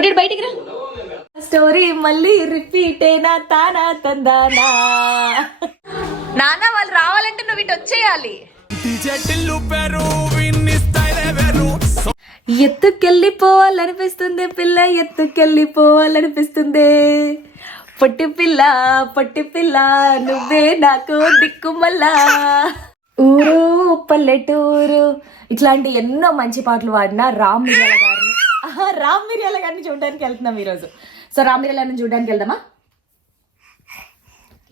పొట్టి బయటికి రా. స్టోరీ మళ్ళీ రిపీట్ అయినా తానా తందానా? నాన్న వాళ్ళు రావాలంటే నువ్వు ఇటు వచ్చేయాలి. ఎత్తుకెళ్ళిపోవాలనిపిస్తుంది పిల్ల ఎత్తుకెళ్ళిపోవాలనిపిస్తుంది. పొట్టి పిల్ల పొట్టి పిల్ల నువ్వే నాకు దిక్కుమల్లా ఊరు పల్లెటూరు ఇట్లాంటి ఎన్నో మంచి పాటలు పాడిన రామ్ గారిని ఆహా, రామ్ మిర్యాల గారిని చూడడానికి వెళ్తున్నాం ఈరోజు. సో రామ్ మిర్యాల గారిని చూడడానికి వెళ్దామా?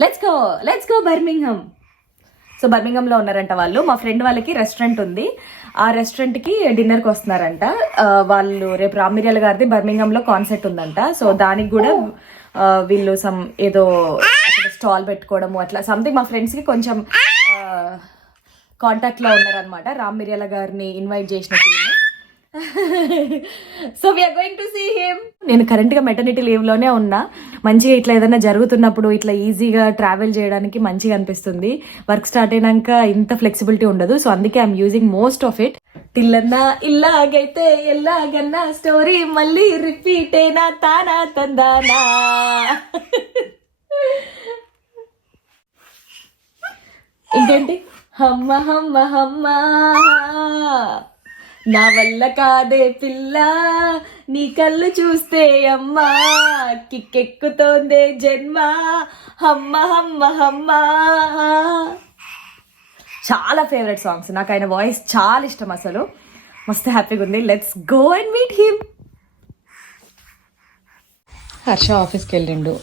Let's go let's go Birmingham so బర్మింగంలో ఉన్నారంట వాళ్ళు. మా ఫ్రెండ్ వాళ్ళకి రెస్టారెంట్ ఉంది. ఆ రెస్టారెంట్కి డిన్నర్కి వస్తున్నారంట. వాళ్ళు రేపు రామిరియల్ గారిది బర్మింగంలో కాన్సెప్ట్ ఉందంట. సో దానికి కూడా వీళ్ళు సమ్ ఏదో స్టాల్ పెట్టుకోవడము అట్లా సంథింగ్ మా ఫ్రెండ్స్కి కొంచెం కాంటాక్ట్లో ఉన్నారనమాట రామ్ మిర్యాల గారిని ఇన్వైట్ చేసిన team so we're going to see him నేను కరెంట్గా మెటర్నిటీ లీవ్లోనే ఉన్నా. మంచిగా ఇట్లా ఏదైనా జరుగుతున్నప్పుడు ఇట్లా ఈజీగా ట్రావెల్ చేయడానికి మంచిగా అనిపిస్తుంది. వర్క్ స్టార్ట్ అయినాక ఇంత ఫ్లెక్సిబిలిటీ ఉండదు. సో అందుకే I'm using most of it తిల్లన్నా ఇల్లాగైతే ఎల్లాగన్నా స్టోరీ మళ్ళీ రిపీట్ అయినా తానా తందానా. ఇంకేంటి హమ్మ హమ్మ హమ్మ. నా వల్ల కాదే పిల్ల నీ కళ్ళు చూస్తే అమ్మా కిక్కెక్కుతోందే జన్మ హమ్మ హమ్మ హమ్మ. చాలా ఫేవరెట్ సాంగ్స్ నాకు ఆయన వాయిస్ చాలా ఇష్టం అసలు. మస్తు హ్యాపీగా ఉంది. Let's go and meet him Harsha ఆఫీస్కి వెళ్ళిండు.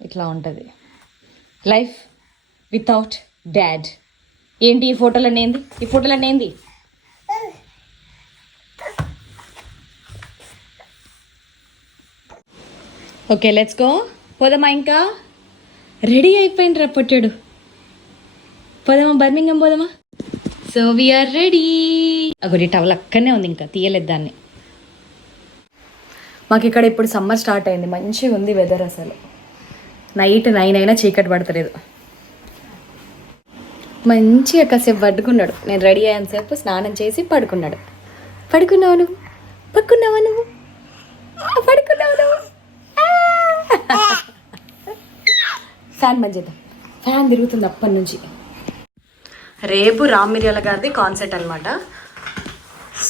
ఇట్లా ఉంటుంది. లైఫ్ వితౌట్ డాడ్ ఏంటి ఈ ఫోటోలు ఏంది ఈ ఫోటోలన్నీ ఓకే లెట్స్ గో పోదామా ఇంకా? రెడీ అయిపోయింది రా పొట్టాడు? పోదామా బర్మింగం పోదామా సో వీఆర్ రెడీ అగోడి టవల్ అక్కడనే ఉంది ఇంకా తీయలేదు దాన్ని. మాకు ఇక్కడ ఇప్పుడు సమ్మర్ స్టార్ట్ అయింది మంచిగా ఉంది వెదర్ అసలు. నైట్ నైన్ అయినా చీకటి పడతలేదు. మంచిగా కాసేపు పడుకున్నాడు. నేను రెడీ అయ్యేంతసేపు స్నానం చేసి పడుకున్నాడు. పడుకున్నావు నువ్వు? పడుకున్నావా నువ్వు? పడుకున్నావు నువ్వు? ఫ్యాన్ మంచిద్దాం ఫ్యాన్ తిరుగుతుంది అప్పటి నుంచి. రేపు రామ్ మిర్యాల గారిది కాన్సర్ట్ అనమాట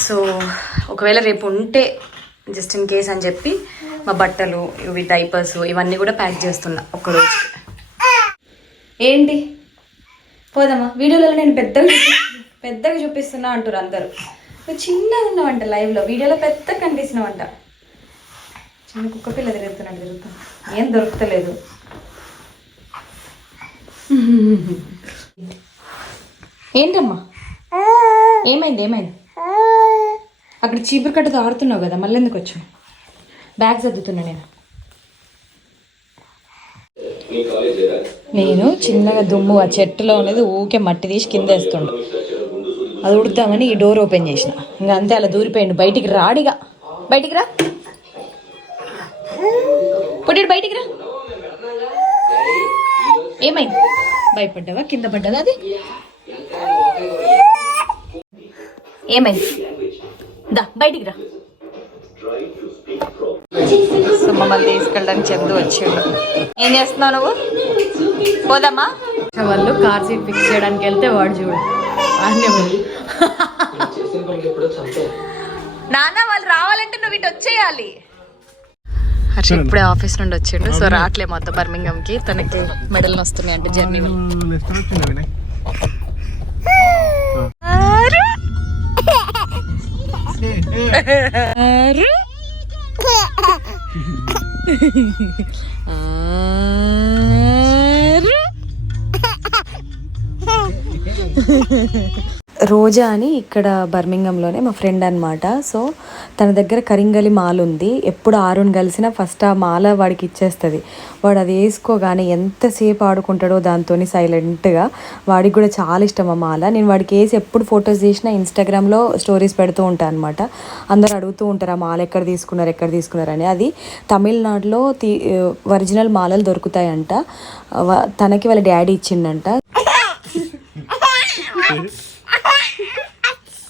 సో ఒకవేళ రేపు ఉంటే జస్ట్ ఇన్ కేస్ అని చెప్పి మా బట్టలు ఇవి డైపర్స్ ఇవన్నీ కూడా ప్యాక్ చేస్తున్నా ఒక్కరోజు. ఏంటి? పోదామా? వీడియోలలో నేను పెద్దగా పెద్దగా చూపిస్తున్నా అంటారు అందరూ. చిన్నగా ఉన్నావంట లైవ్లో వీడియోలో పెద్దగా కనిపిస్తున్నావంట. చిన్న కుక్క పిల్ల తిరుగుతున్నాడు తిరుగుతా ఏం దొరుకుతలేదు ఏంటమ్మా? ఏమైంది ఏమైంది? అక్కడ చీపురు కట్టతో ఆడుతున్నావు కదా మళ్ళీ ఎందుకు వచ్చావు? బ్యాగ్ సర్దుతున్నా నేను. నేను చిన్నగా దుమ్ము ఆ చెట్టులో అనేది ఊకే మట్టి తీసి కింద వేస్తుండు. అది ఉడతామని ఈ డోర్ ఓపెన్ చేసిన. ఇంకా అంతే అలా దూరిపోయిండు. బయటికి రాడిగా బయటికి రా. పొట్టి బయటికి రా. ఏమైంది? భయపడ్డావా? కింద పడ్డదా అది? ఏమైంది? దా బయటికి రా. సో మమ్మల్ని తీసుకెళ్ళడానికి చందు వచ్చిండు. ఏం చేస్తున్నావు నువ్వు? పోదామా? వాళ్ళు కార్ సీట్ ఫిక్స్ చేయడానికి వెళ్తే వాడు చూడు. నాన్న వాళ్ళు రావాలంటే నువ్వు ఇటు వచ్చేయాలి. హర్ష ఇప్పుడే ఆఫీస్ నుండి వచ్చిండు. సో రావట్లే మొత్తం బర్మింగం కి తనకి మెడల్ వస్తున్నాయి అంటే జర్నీ రోజా అని ఇక్కడ బర్మింగంలోనే మా ఫ్రెండ్ అనమాట సో తన దగ్గర కరింగలి మాల ఉంది. ఎప్పుడు ఆరుని కలిసినా ఫస్ట్ ఆ మాల వాడికి ఇచ్చేస్తుంది. వాడు అది వేసుకోగానే ఎంతసేపు ఆడుకుంటాడో దాంతో సైలెంట్గా. వాడికి కూడా చాలా ఇష్టం ఆ మాల. నేను వాడికి వేసి ఎప్పుడు ఫొటోస్ తీసినా ఇన్స్టాగ్రామ్లో స్టోరీస్ పెడుతూ ఉంటాను అనమాట అందరు అడుగుతూ ఉంటారు ఆ మాల ఎక్కడ తీసుకున్నారు ఎక్కడ తీసుకున్నారు అని. అది తమిళనాడులో తీ ఒరిజినల్ మాలలు దొరుకుతాయంట. తనకి వాళ్ళ డాడీ ఇచ్చిండంట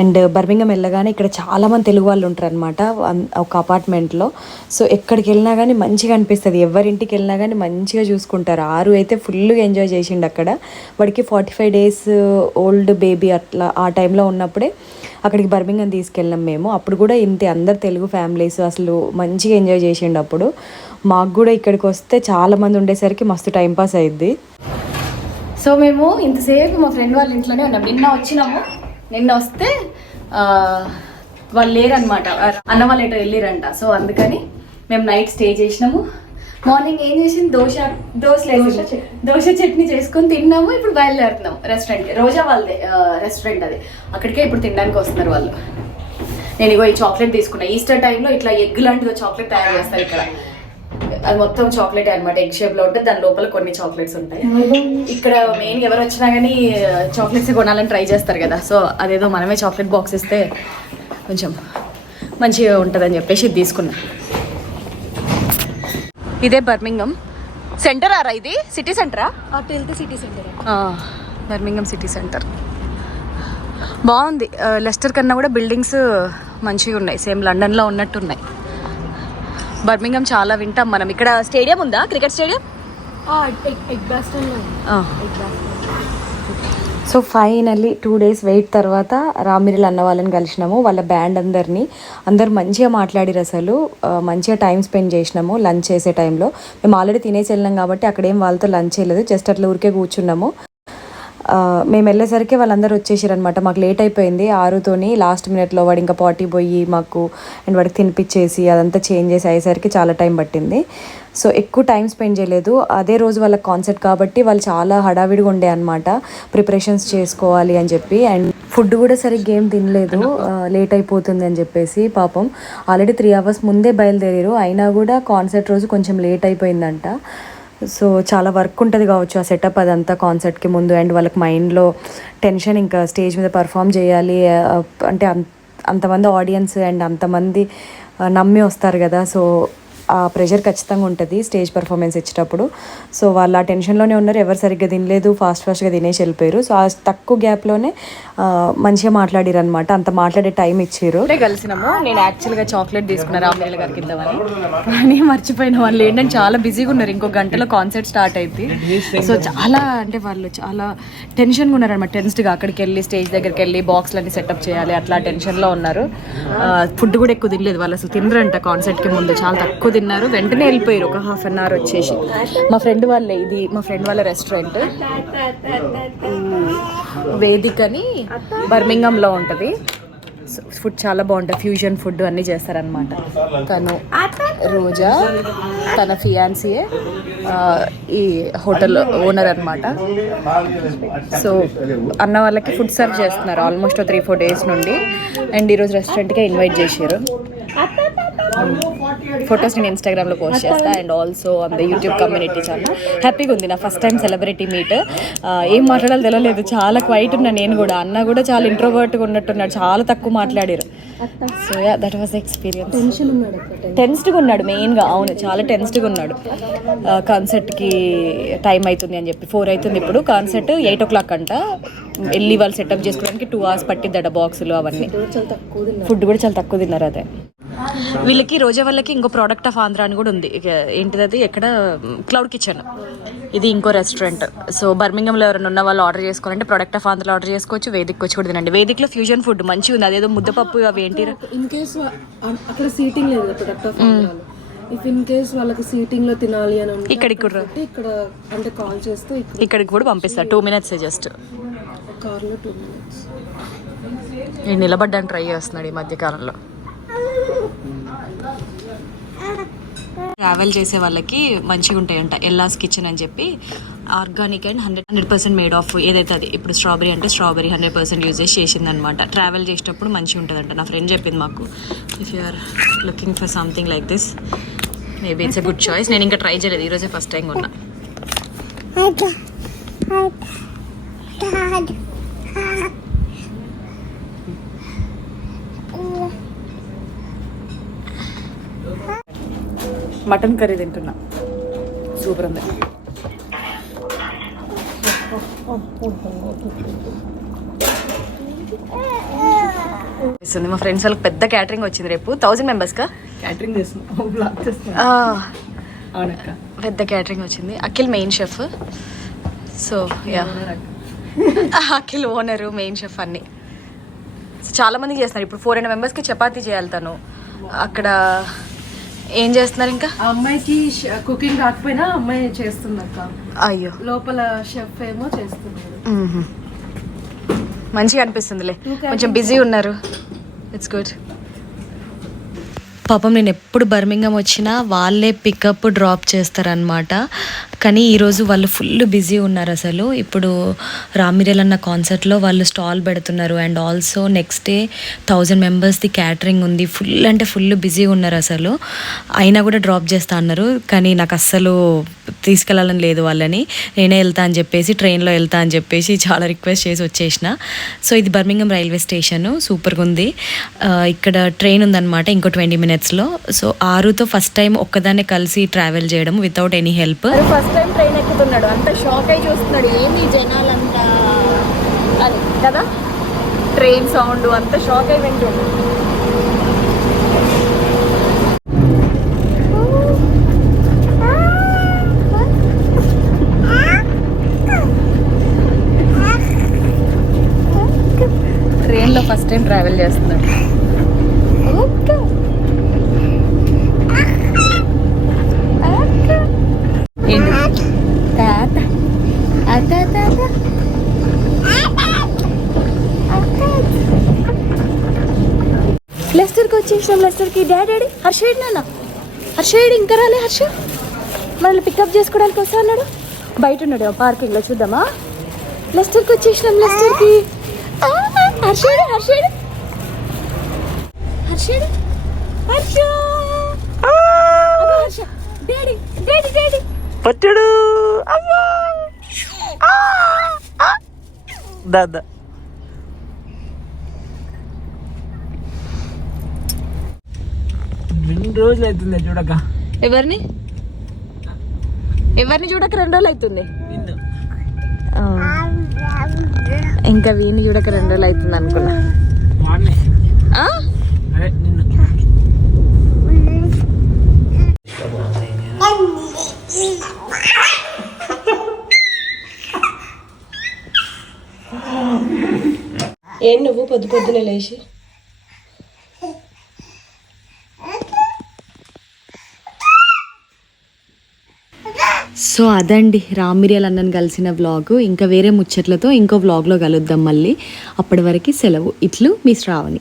అండ్ బర్మింగం వెళ్ళగానే ఇక్కడ చాలామంది తెలుగు వాళ్ళు ఉంటారు అనమాట ఒక అపార్ట్మెంట్లో సో ఎక్కడికి వెళ్ళినా కానీ మంచిగా అనిపిస్తుంది. ఎవరింటికి వెళ్ళినా కానీ మంచిగా చూసుకుంటారు. ఆరు అయితే ఫుల్గా ఎంజాయ్ చేసిండు అక్కడ. వాడికి forty five days old baby అట్లా ఆ టైంలో ఉన్నప్పుడే అక్కడికి బర్మింగం తీసుకెళ్ళాం మేము. అప్పుడు కూడా ఇంతే అందరు తెలుగు ఫ్యామిలీస్ అసలు మంచిగా ఎంజాయ్ చేసిండు అప్పుడు. మాకు కూడా ఇక్కడికి వస్తే చాలామంది ఉండేసరికి మస్తు టైంపాస్ అయింది సో మేము ఇంతసేపు మా ఫ్రెండ్ వాళ్ళ ఇంట్లోనే ఉన్నాం. నిన్న వచ్చినాము. నిన్న వస్తే వాళ్ళు లేరనమాట అన్న వాళ్ళు ఎటో వెళ్ళిరంట. సో అందుకని మేము నైట్ స్టే చేసినాము. మార్నింగ్ ఏం చేసింది? దోశ దోశ లేదు దోశ చట్నీ. చేసుకొని తిన్నాము. ఇప్పుడు బయలుదేరుతున్నాం రెస్టారెంట్కి రోజా వాళ్ళదే రెస్టారెంట్ అది. అక్కడికే ఇప్పుడు తినడానికి వస్తున్నారు వాళ్ళు. నేను ఇగో ఈ చాక్లెట్ తీసుకున్నా. ఈస్టర్ టైంలో ఇట్లా ఎగ్ లాంటిది చాక్లెట్ తయారు చేస్తారు ఇక్కడ. అది మొత్తం చాక్లెట్ అన్నమాట. ఎగ్ షేప్లో ఉంటుంది దాని లోపల కొన్ని చాక్లెట్స్ ఉంటాయి. ఇక్కడ మెయిన్ ఎవరు వచ్చినా కానీ చాక్లెట్స్ కొనాలని ట్రై చేస్తారు కదా. సో అదేదో మనమే చాక్లెట్ బాక్స్ ఇస్తే కొంచెం మంచిగా ఉంటుందని చెప్పేసి ఇది తీసుకున్నా. ఇదే బర్మింగం. సెంటర్ ఆరా ఇది? సిటీ సెంటరా? అటు వెళ్తే city center. Birmingham city center. బాగుంది. లెస్టర్ కన్నా కూడా బిల్డింగ్స్ మంచిగా ఉన్నాయి సేమ్ లండన్లో ఉన్నట్టు ఉన్నాయి బర్మింగం చాలా వింటాం మనం. ఇక్కడ స్టేడియం ఉందా? Cricket stadium? So finally two days wait తర్వాత రామిరిల్ అన్న వాళ్ళని కలిసినాము. వాళ్ళ బ్యాండ్ అందరినీ. అందరు మంచిగా మాట్లాడిరు అసలు. మంచిగా టైం స్పెండ్ చేసినాము లంచ్ చేసే టైంలో. మేము ఆల్రెడీ తినేసి వెళ్ళినాం కాబట్టి అక్కడేం వాళ్ళతో లంచ్ చేయలేదు. జస్ట్ అట్లా ఊరికే కూర్చున్నాము. మేము వెళ్ళేసరికి వాళ్ళందరూ వచ్చేసారు అనమాట మాకు లేట్ అయిపోయింది. ఆరుతోని లాస్ట్ మినిట్లో వాడు ఇంకా పార్టీ పోయి మాకు అండ్ వాడికి తినిపించేసి అదంతా చేంజ్ చేసి అయ్యేసరికి చాలా టైం పట్టింది. సో ఎక్కువ టైం స్పెండ్ చేయలేదు. అదే రోజు వాళ్ళ కాన్సెప్ట్ కాబట్టి వాళ్ళు చాలా హడావిడిగా ఉండే అనమాట ప్రిపరేషన్స్ చేసుకోవాలి అని చెప్పి అండ్ ఫుడ్ కూడా సరిగ్గా ఏం తినలేదు. లేట్ అయిపోతుంది అని చెప్పేసి పాపం. ఆల్రెడీ త్రీ అవర్స్ ముందే బయలుదేరారు. అయినా కూడా కాన్సర్ట్ రోజు కొంచెం లేట్ అయిపోయిందంట. సో చాలా వర్క్ ఉంటుంది కావచ్చు ఆ సెటప్ అదంతా కాన్సర్ట్కి ముందు అండ్ వాళ్ళకి మైండ్లో టెన్షన్ ఇంకా స్టేజ్ మీద పర్ఫామ్ చేయాలి అంటే అంత అంతమంది ఆడియన్స్ అండ్ అంతమంది నమ్మి వస్తారు కదా. సో ఆ ప్రెషర్ ఖచ్చితంగా ఉంటుంది స్టేజ్ పర్ఫార్మెన్స్ ఇచ్చేటప్పుడు. సో వాళ్ళు ఆ టెన్షన్లోనే ఉన్నారు ఎవరు సరిగ్గా తినలేదు ఫాస్ట్ ఫాస్ట్గా తినేసి వెళ్ళిపోయారు. సో ఆ తక్కువ గ్యాప్లోనే మంచిగా మాట్లాడారు అనమాట అంత మాట్లాడే టైం ఇచ్చారు. కలిసినాము. నేను యాక్చువల్గా చాక్లెట్ తీసుకున్నా రామలీల గారికి ఇద్దామని కానీ మర్చిపోయిన వాళ్ళు ఏంటంటే చాలా బిజీగా ఉన్నారు. ఇంకో గంటలో కాన్సర్ట్ స్టార్ట్ అయింది సో చాలా అంటే వాళ్ళు చాలా టెన్షన్గా ఉన్నారు అనమాట టెన్స్డ్గా అక్కడికి వెళ్ళి స్టేజ్ దగ్గరికి వెళ్ళి బాక్స్లన్నీ సెటప్ చేయాలి. అట్లా టెన్షన్లో ఉన్నారు. ఫుడ్ కూడా ఎక్కువ తినలేదు వాళ్ళు. అసలు తినరంట కాన్సర్ట్కి ముందు. చాలా తక్కువ తిన్నారు. వెంటనే వెళ్ళిపోయారు. ఒక హాఫ్ అన్ అవర్ వచ్చేసి. మా ఫ్రెండ్ వాళ్ళే ఇది మా ఫ్రెండ్ వాళ్ళ రెస్టారెంట్ వేదికని బర్మింగంలో ఉంటుంది. ఫుడ్ చాలా బాగుంటుంది. ఫ్యూజన్ ఫుడ్ అన్నీ చేస్తారనమాట తను రోజా తన ఫియాన్సీయే ఈ హోటల్ ఓనర్ అనమాట సో అన్న వాళ్ళకి ఫుడ్ సర్వ్ చేస్తున్నారు. ఆల్మోస్ట్ త్రీ ఫోర్ డేస్ నుండి. అండ్ ఈరోజు రెస్టారెంట్కి ఇన్వైట్ చేశారు. ఫొటోస్ నేను ఇన్స్టాగ్రామ్లో పోస్ట్ చేస్తా and also on the YouTube community channel హ్యాపీగా ఉంది నా ఫస్ట్ టైం సెలబ్రిటీ మీట్ ఏం మాట్లాడాలో తెలియలేదు చాలా క్వైట్ ఉన్నా నేను కూడా. అన్న కూడా చాలా ఇంట్రోవర్ట్గా ఉన్నట్టున్నాడు. చాలా తక్కువ మాట్లాడారు. So yeah that was experience టెన్స్డ్గా ఉన్నాడు మెయిన్గా అవును చాలా టెన్స్డ్గా ఉన్నాడు. కాన్సర్ట్కి టైం అవుతుంది అని చెప్పి. ఫోర్ అవుతుంది ఇప్పుడు. కాన్సర్ట్ ఎయిట్ ఓ క్లాక్ అంట. వెళ్ళి వాళ్ళు సెటప్ చేసుకోవడానికి టూ అవర్స్ పట్టిద్దట బాక్సులు అవన్నీ. చాలా ఫుడ్ కూడా చాలా తక్కువ తిన్నారు అదే. వీళ్ళకి రోజా వాళ్ళకి ఇంకో ప్రోడక్ట్ ఆఫ్ ఆంధ్ర అని కూడా ఉంది. ఏంటిది అది ఎక్కడ? క్లౌడ్ కిచెన్ ఇది ఇంకో రెస్టారెంట్ సో బర్మింగంలో ఎవరైనా ఉన్న వాళ్ళు ఆర్డర్ చేసుకోవాలంటే ప్రోడక్ట్ ఆఫ్ ఆంధ్రలో ఆర్డర్ చేసుకోవచ్చు వేదిక్ వచ్చి కూడా తినండి. వేదిక్లో ఫ్యూజన్ ఫుడ్ మంచిగా ఉంది. అదేదో ముద్దపప్పు అవి ఏంటి? ఇన్ కేస్ అక్కడ సీటింగ్ లేదు ప్రొడక్ట్ ఆఫ్ ఆంధ్రాలో. ఇఫ్ ఇన్ కేస్ వాళ్ళకి సీటింగ్లో తినాలి అని ఇక్కడికి కూడా. ఇక్కడ అంటే కాల్ చేస్తే ఇక్కడికి కూడా పంపిస్తారు. టూ మినిట్స్ జస్ట్లో టూ మినిట్స్ నేను నిలబడ్డానికి ట్రై చేస్తున్నాడు ఈ మధ్య ట్రావెల్ చేసే వాళ్ళకి మంచిగా ఉంటాయంట. ఎల్లాస్ కిచెన్ అని చెప్పి organic and hundred hundred percent made of ఏదైతే అది ఇప్పుడు స్ట్రాబెరీ అంటే స్ట్రాబెరీ హండ్రెడ్ పర్సెంట్ యూజ్ చేసి చేసింది అనమాట ట్రావెల్ చేసేటప్పుడు మంచిగా ఉంటుందంట. నా ఫ్రెండ్ చెప్పింది మాకు. If you are looking for something like this maybe it's a good choice నేను ఇంకా ట్రై చేయలేదు. ఈరోజే ఫస్ట్ టైం కొన్నా. మటన్ కర్రీ తింటున్నా. సూపర్ ఉంది. ఇస్తుంది మా ఫ్రెండ్స్ వాళ్ళకి పెద్ద క్యాటరింగ్ వచ్చింది రేపు. థౌసండ్ మెంబర్స్కా క్యాటరింగ్ పెద్ద క్యాటరింగ్ వచ్చింది. Akhil main chef. So yeah. Akhil owner main chef అన్ని. చాలా మందికి చేస్తున్నారు. ఇప్పుడు ఫోర్ హండ్రెడ్ మెంబర్స్కి చపాతీ చేయాలి తను. అక్కడ ఏం చేస్తున్నారు ఇంకా? అమ్మాయికి కుకింగ్ రాకపోయినా అమ్మాయి చేస్తుంది అక్క అయ్యో. లోపల షెఫ్ ఏమో చేస్తున్నాడు మ్మ్హ. మంచిగా అనిపిస్తుందిలే. కొంచెం బిజీ ఉన్నారు. ఇట్స్ గుడ్ పాపం నేను ఎప్పుడు బర్మింగం వచ్చినా వాళ్ళే పికప్ డ్రాప్ చేస్తారనమాట కానీ ఈరోజు వాళ్ళు ఫుల్ బిజీ ఉన్నారు అసలు. ఇప్పుడు రామిరేల్ అన్న కాన్సర్ట్లో వాళ్ళు స్టాల్ పెడుతున్నారు. And also next day thousand మెంబర్స్ది catering ఉంది. ఫుల్ అంటే ఫుల్ బిజీ ఉన్నారు అసలు. అయినా కూడా డ్రాప్ చేస్తా అన్నారు. కానీ నాకు అస్సలు తీసుకెళ్ళాలని లేదు వాళ్ళని. నేనే వెళ్తా అని చెప్పేసి ట్రైన్లో వెళ్తా అని చెప్పేసి చాలా రిక్వెస్ట్ చేసి వచ్చేసిన. సో ఇది బర్మింగం రైల్వే స్టేషన్. సూపర్గా ఉంది ఇక్కడ ట్రైన్ ఉందన్నమాట. ఇంకో ట్వంటీ మినిట్స్ మినిట్స్లో సో ఆరుతో ఫస్ట్ టైం ఒక్కదాన్నే కలిసి ట్రావెల్ చేయడం without any help first time train ఎక్కుతున్నాడు. అంత షాక్ అయి చూస్తున్నాడు. ఏంది జనాలంతా అని కదా? ట్రైన్ సౌండ్ అంత షాక్ అయి వింటుండు ట్రైన్లో ఫస్ట్ టైం ట్రావెల్ చేస్తున్నాడు ఏంటి తాత అత తాత లెస్టర్కి వచ్చేసినాం లెస్టర్కి. డాడీ హర్ష ఏడి నాన్న. హర్ష ఏడి ఇంకా రాలే హర్ష. మనల్ని పికప్ చేసుకోవడానికి వస్తా అన్నాడు. బయట ఉన్నాడు పార్కింగ్లో చూద్దామా? లెస్టర్కి వచ్చేసినాం లెస్టర్కి. ఆ, Harsha. AD Harsha Harsha. Daddy daddy daddy. పట్టాడు! అమ్మా! దాదా. రెండు రోజులు అవుతుంది చూడక. ఎవరిని? ఎవరిని చూడక రెండు రోజులు అవుతుంది నిన్ను ఇంకా వీని చూడక రెండు రోజులు అవుతుంది అనుకున్నా ఏం నువ్వు పొద్దు పొద్దునే లేచి? సో అదండి రామిరియల్ అన్నను కలిసిన వ్లాగ్ ఇంకా వేరే ముచ్చట్లతో ఇంకో వ్లాగ్లో కలుద్దాం మళ్ళీ. అప్పటి వరకు సెలవు. ఇట్లు మీ శ్రావణి.